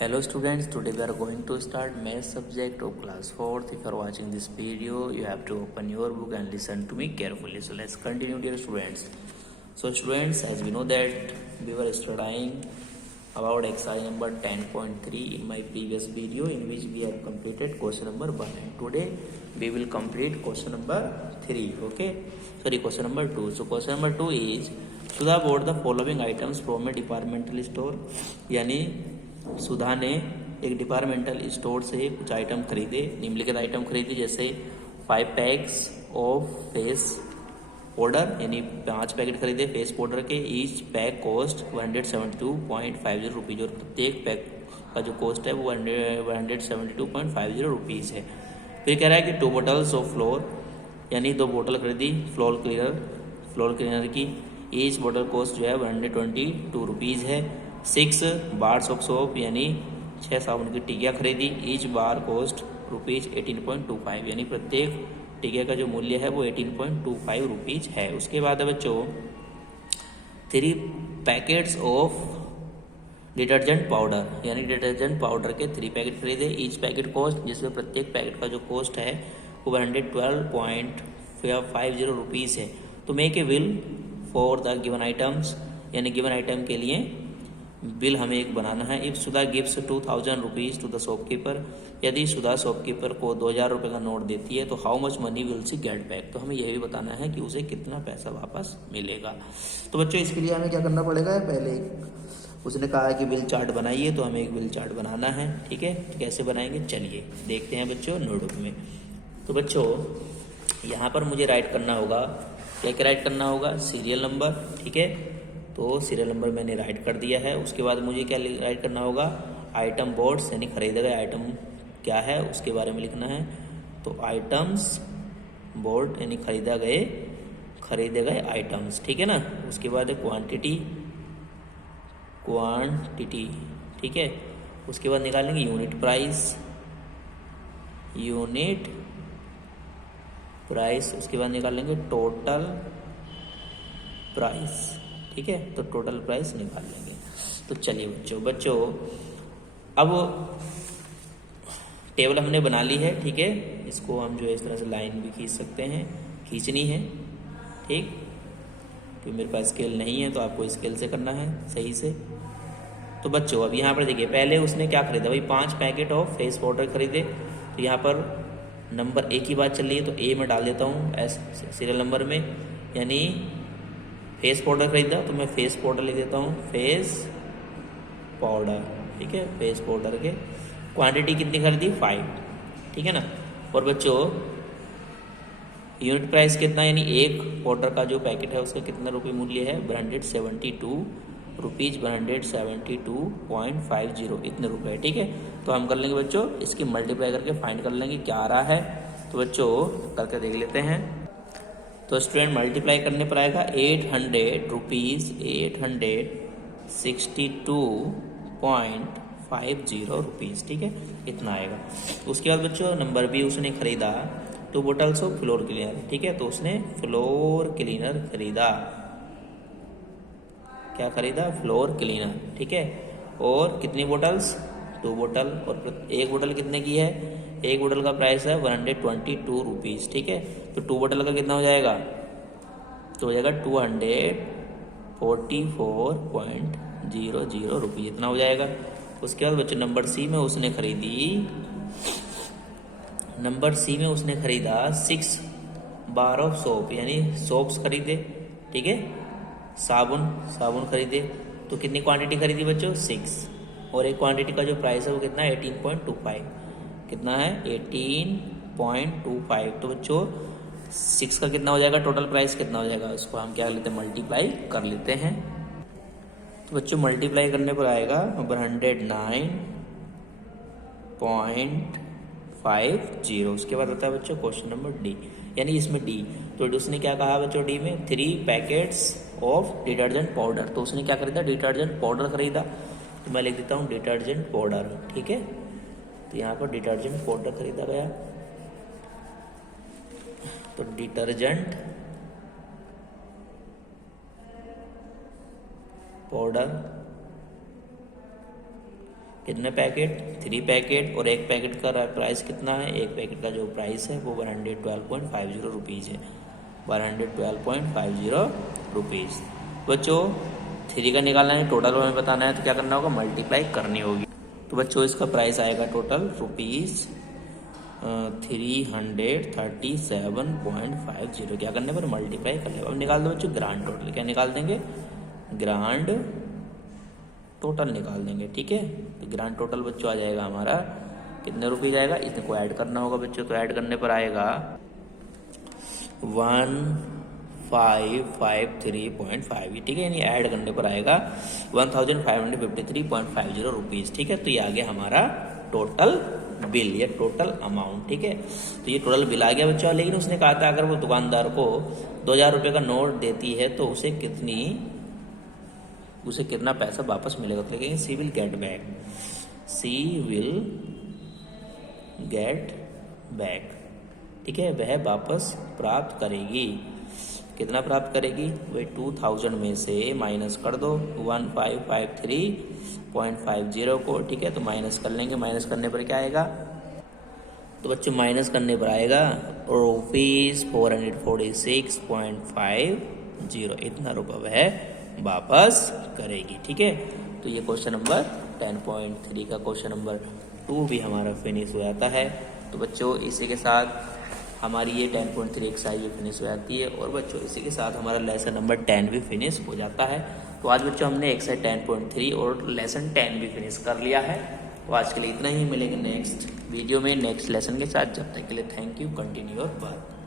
Hello students, today we are going to start math subject of class 4th. If you are watching this video, you have to open your book and listen to me carefully. So let's continue, dear students. So students, as we know that we were studying about exercise number 10.3 in my previous video, in which we have completed question number 1, and today we will complete question number 3. Question number 2. So question number 2 is, Sudha bought the following items from a departmental store. यानी सुधा ने एक departmental store से कुछ item खरीदे, निम्नलिखित item खरीदे, जैसे 5 PACS of face powder, यानी 5 पैकेट खरीदे फेस पाउडर के। ईच पैक कॉस्ट 172.50 रुपीज़, और प्रत्येक पैक का जो कॉस्ट है वो 172.50 रुपीज़ है। फिर कह रहा है कि 2 बॉटल्स ऑफ फ्लोर, यानी 2 बोतल खरीदी फ्लोर क्लीनर की। ईच बॉटल कॉस्ट जो है 122 रुपीज़ है। 6 बार्स ऑफ सोप, यानी 6 साबुन की टिकिया खरीदी। ईच बार कॉस्ट रुपीज़ 18.25, यानी प्रत्येक टिकिया का जो मूल्य है वो 18.25 रुपीज़ है। उसके बाद है बच्चों 3 पैकेट्स ऑफ डिटर्जेंट पाउडर, यानी डिटर्जेंट पाउडर के 3 पैकेट खरीदे। ईच पैकेट कॉस्ट, जिसमें प्रत्येक पैकेट का जो कॉस्ट है वो 112.50 रुपीज़ है। तो make a bill for the given items, यानी गिवन आइटम के लिए बिल हमें एक बनाना है। If Sudha gives 2000 rupees to the shopkeeper, यदि सुधा शॉपकीपर को 2000 रुपये का नोट देती है तो how much money will see get back, तो हमें यह भी बताना है कि उसे कितना पैसा वापस मिलेगा। तो बच्चों इसके लिए हमें क्या करना पड़ेगा, पहले उसने कहा कि बिल चार्ट बनाइए, तो हमें एक बिल चार्ट बनाना है। ठीक है, तो कैसे बनाएंगे चलिए देखते हैं बच्चों नोटबुक में। तो बच्चों यहाँ पर मुझे राइट करना होगा, क्या क्या राइट करना होगा, सीरियल नंबर। ठीक है, तो सीरियल नंबर मैंने राइट कर दिया है। उसके बाद मुझे क्या राइट करना होगा, आइटम बोर्ड्स, यानी खरीदे गए आइटम क्या है उसके बारे में लिखना है। तो आइटम्स बोर्ड, यानी खरीदे गए आइटम्स। ठीक है ना। उसके बाद है क्वांटिटी, ठीक है। उसके बाद निकालेंगे यूनिट प्राइस। उसके बाद निकालेंगे टोटल प्राइस। ठीक है, तो टोटल प्राइस निकाल लेंगे। तो चलिए बच्चों अब टेबल हमने बना ली है। ठीक है, इसको हम जो है इस तरह से लाइन भी खींच सकते हैं, खींचनी है। ठीक, तो मेरे पास स्केल नहीं है तो आपको स्केल से करना है सही से। तो बच्चों अब यहाँ पर देखिए, पहले उसने क्या खरीदा भाई, 5 पैकेट ऑफ फेस पाउडर खरीदे। तो यहाँ पर नंबर ए की बात चल रही है तो ए में डाल देता हूँ एस सीरियल नंबर में, यानी फेस पाउडर खरीदा तो मैं फेस पाउडर लिख देता हूँ, फेस पाउडर। ठीक है, फेस पाउडर के क्वांटिटी कितनी खरीदी 5। ठीक है ना। और बच्चों यूनिट प्राइस कितना, यानी एक पाउडर का जो पैकेट है उसका कितना रुपये मूल्य है, 172 रुपीज़, 172.50 इतने रुपये। ठीक है, तो हम कर लेंगे बच्चों इसकी मल्टीप्लाई करके फाइंड कर लेंगे क्या आ रहा है। तो बच्चों करके देख लेते हैं। तो स्टूडेंट मल्टीप्लाई करने पर आएगा 800 रुपीज़, 862.50 रुपीज़। ठीक है, इतना आएगा। उसके बाद बच्चों नंबर बी, उसने खरीदा 2 बोटल्स ऑफ फ्लोर क्लीनर। ठीक है, तो उसने फ्लोर क्लीनर खरीदा, क्या खरीदा, फ्लोर क्लीनर। ठीक है, और कितनी बोटल्स, 2 बोतल, और एक बोतल कितने की है, एक बोतल का प्राइस है 122 रुपीज़। ठीक है, तो 2 बोतल का कितना हो जाएगा, तो हो जाएगा 244.00 रुपये, इतना हो जाएगा। उसके बाद बच्चों नंबर सी में उसने खरीदा 6 बार ऑफ सोप, यानी सोप्स खरीदे। ठीक है, साबुन खरीदे। तो कितनी क्वांटिटी खरीदी बच्चों, 6, और एक क्वांटिटी का जो प्राइस है वो कितना है 18.25, कितना है 18.25। तो बच्चों 6 का कितना हो जाएगा, टोटल प्राइस कितना हो जाएगा, उसको हम क्या लेते हैं, मल्टीप्लाई कर लेते हैं। तो बच्चों मल्टीप्लाई करने पर आएगा 109.50। उसके बाद आता है बच्चों क्वेश्चन नंबर डी, यानी इसमें डी। तो उसने क्या कहा बच्चों डी में, 3 पैकेट्स ऑफ डिटर्जेंट पाउडर। तो उसने क्या खरीदा, डिटर्जेंट पाउडर खरीदा। तो मैं लिख देता हूँ डिटर्जेंट पाउडर। ठीक है, तो यहाँ पर डिटर्जेंट पाउडर खरीदा गया। तो डिटर्जेंट पाउडर कितने पैकेट, 3 पैकेट, और एक पैकेट का प्राइस कितना है, एक पैकेट का जो प्राइस है वो 112.50 रुपीज़ है, 112.50 रुपीज़। बच्चों 3 का निकालना है, टोटल हमें बताना है, तो क्या करना होगा, मल्टीप्लाई करनी होगी। तो बच्चों इसका प्राइस आएगा टोटल रुपीज़ 337.50। क्या करने पर, मल्टीप्लाई कर ले। अब निकाल दो बच्चों ग्रांड टोटल। क्या निकाल देंगे, ग्रांड टोटल निकाल देंगे, ठीक है। तो ग्रांड टोटल बच्चों आ जाएगा हमारा कितने रुपये जाएगा, इसमें को ऐड करना होगा बच्चों। तो ऐड करने पर आएगा 1553.5, ठीक है। यानी ऐड करने पर आएगा 1553.50 रुपीज़, ठीक है। तो ये आ गया हमारा टोटल बिल या टोटल अमाउंट, ठीक है। तो ये टोटल बिल आ गया बच्चों। लेकिन उसने कहा था अगर वो दुकानदार को 2000 रुपये का नोट देती है तो उसे कितना पैसा वापस मिलेगा। तो लिखेंगे she will get back, she will get back, ठीक है। वह वापस प्राप्त करेगी। कितना प्राप्त करेगी, वही 2000 में से माइनस कर दो 1553.50 को, ठीक है। तो माइनस कर लेंगे, माइनस करने पर क्या आएगा, तो बच्चों माइनस करने पर आएगा ₹446.50, इतना रुपये वह वापस करेगी, ठीक है। तो ये क्वेश्चन नंबर 10.3 का क्वेश्चन नंबर 2 भी हमारा फिनिश हो जाता है। तो बच्चों इसी के साथ हमारी ये 10.3 एक्सरसाइज भी फिनिश हो जाती है, और बच्चों इसी के साथ हमारा लेसन नंबर 10 भी फिनिश हो जाता है। तो आज बच्चों हमने एक्सरसाइज 10.3 और लेसन 10 भी फिनिश कर लिया है। तो आज के लिए इतना ही, मिलेंगे नेक्स्ट वीडियो में नेक्स्ट लेसन के साथ। जब तक के लिए thank you, continue your work.